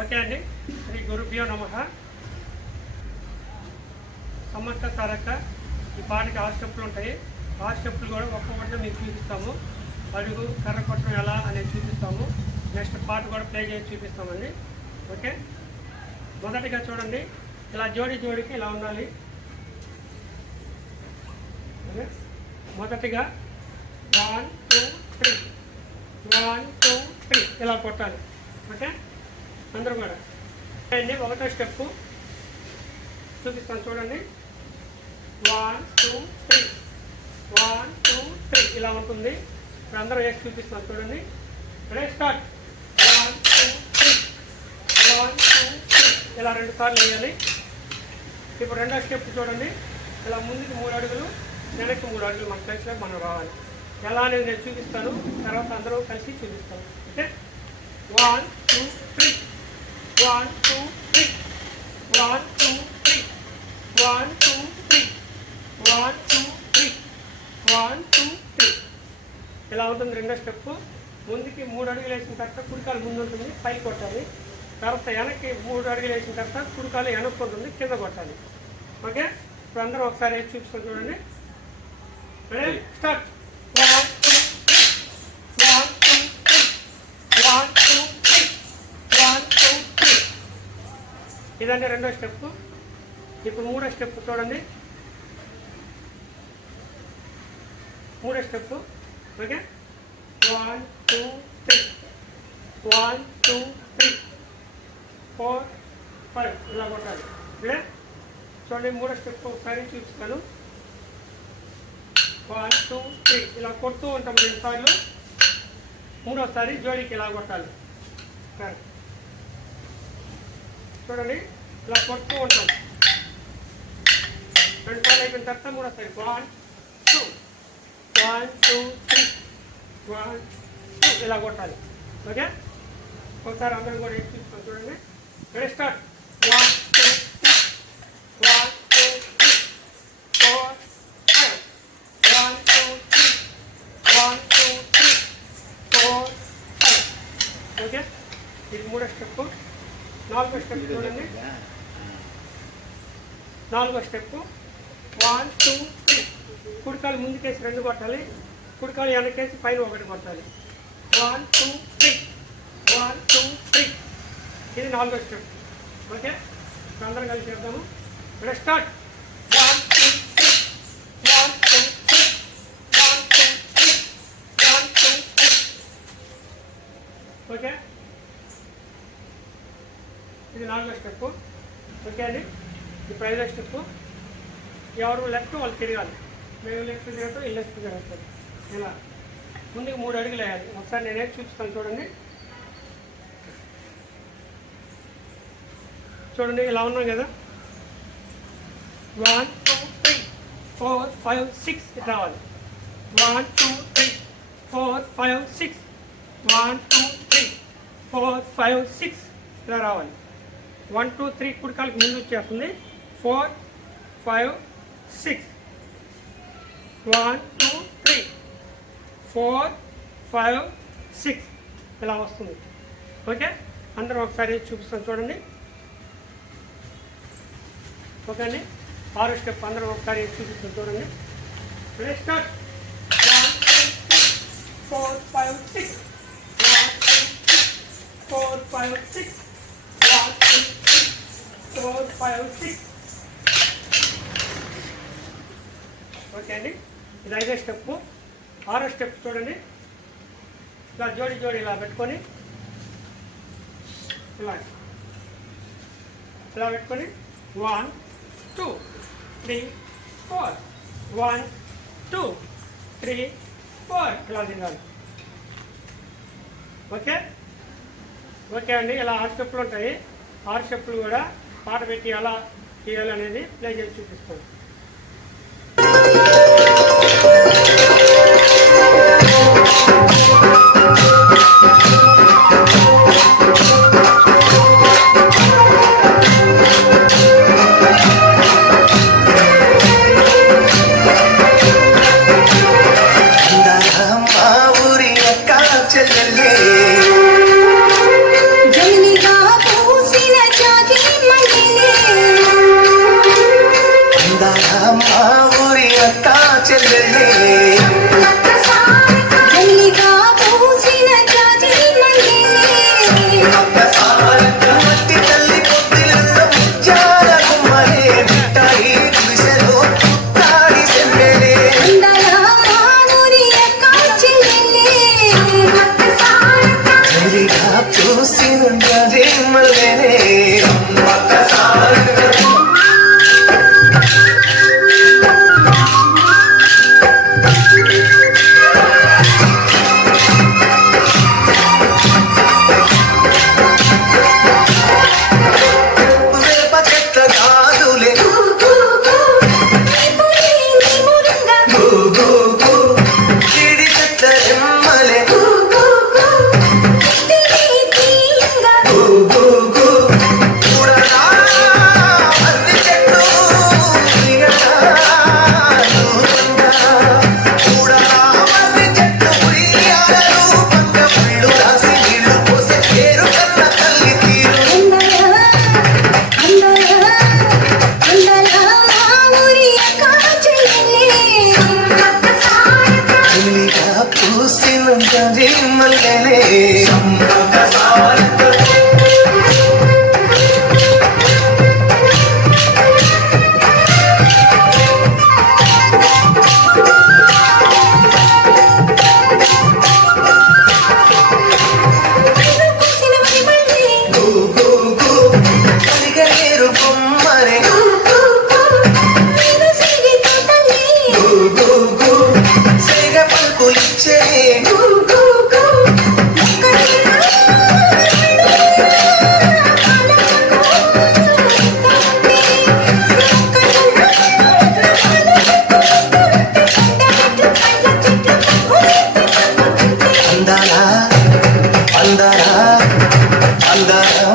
Okay అండి. శ్రీ గురుభ్యో నమ. సమస్త తరక ఈ పాటకి ఆరు స్టెప్పులు ఉంటాయి. ఆ స్టెప్పులు కూడా ఒక్కొక్కటి మీకు చూపిస్తాము. అడుగు కర్ర కొట్టడం ఎలా అనేది చూపిస్తాము. నెక్స్ట్ పాట కూడా ప్లే చేసి చూపిస్తామండి. ఓకే? మొదటిగా చూడండి. ఇలా జోడి జోడికి ఇలా ఉండాలి. మొదటిగా one two three one two three ఇలా కొట్టాలి. ఓకే? అందరూ కూడా. అండి ఒకటో స్టెప్ చూపిస్తాను చూడండి. One two three one two three ఇలా ఉంటుంది. ఇప్పుడు అందరూ వేసి చూపిస్తాను చూడండి. Ready start one two three one two three ఇలా రెండు సార్లు వేయాలి. ఇప్పుడు రెండో స్టెప్ చూడండి. ఇలా ముందుకు మూడు అడుగులు వెనక్కి మూడు అడుగులు మన కలిసి మనం రావాలి. ఎలా అనేది నేను చూపిస్తాను. తర్వాత అందరూ కలిసి చూపిస్తాను. Okay one two three one two three one two three one two three one two three one two three ఇలా ఉంటుంది రెండో స్టెప్? ముందుకి మూడు అడుగులు వేసిన తర్వాత కుడికాలు ముందు ఉంటుంది పైకి కొట్టాలి. తర్వాత వెనక్కి మూడు అడుగులు వేసిన తర్వాత కుడికాలు వెనక్కి ఉంటుంది కింద కొట్టాలి. ఓకే? ఇప్పుడు అందరూ ఒకసారి చూపిస్తాం చూడండి. Start one two three one two three one two three one two three ఇదండి రెండో స్టెప్. ఇప్పుడు మూడో స్టెప్ చూడండి. మూడో step. Okay? One two three. One two three. Four five. ఇలా కొట్టాలి. ఇదే చూడండి మూడో స్టెప్ ఒకసారి చూపిస్తాను. One two three. ఇలా కొడుతూ ఉంటాం రెండుసార్లు మూడోసారి జోడికి ఇలా కొట్టాలి. సరే. చూడండి. ఇలా కొడుతూ ఉంటాం. రెండు సార్లు అయిపోయిన తర్వాత మూడోసారి one two one two three one two ఇలా కొట్టాలి. ఓకే? ఒకసారి అందరం కూడా ఎక్కి చూస్తాం చూడండి. Ready start one two three one two three four five one two three one two three four five okay ఇది మూడో స్టెప్. నాలుగో స్టెప్ చూడండి. నాలుగో స్టెప్. వన్ టూ త్రీ కుడికాలు ముందుకేసి రెండు కొట్టాలి. కుడికాలు వెనకేసి పైన ఒకటి కొట్టాలి. One two three one two three ఇది నాలుగో స్టెప్. ఓకే? అందరం కలిసి చేద్దాము. ఇక్కడ start one two three one two three one two three one two three okay? ఇది నాలుగో స్టెప్. ఓకే అండి? ఇప్పుడు ఐదో స్టెప్. ఎవరు లెఫ్ట్ వాళ్ళు తిరగాలి. మేము లెఫ్ట్ తిరగటం ఈ లెఫ్ట్ తిరగటం ఇలా. ముందుకు మూడు అడుగులు వేయాలి. ఒకసారి నేనేం చూపిస్తాను చూడండి. చూడండి ఇలా ఉన్నాం కదా. One two three four five six ఇట్లా రావాలి. One two three four five six one two three four five six ఇలా రావాలి. వన్ టూ త్రీ కుడికాలకి ముందు వచ్చేస్తుంది. Four five six. One two three. Four five six. ఇలా వస్తుంది. ఓకే? అందరం ఒకసారి చూపిస్తాం చూడండి. ఓకే అండి? ఆరు స్టెప్ అందరం ఒకసారి చూపిస్తాం చూడండి. Ready start one four five six four five six okay అండి. ఇది ఐదో స్టెప్ ఆరో స్టెప్ చూడండి. ఇలా జోడి జోడి ఇలా పెట్టుకొని ఇలా ఇలా పెట్టుకొని one two three four. One two three four. ఇలా తినాలి ఓకే? ఓకే అండి. ఇలా ఆరు స్టెప్పులు ఉంటాయి. ఆరు స్టెప్పులు కూడా పాట పెట్టి ఎలా తీయాలి అనేది ప్లే చేసి చూపిస్తాను 내 감사합니다.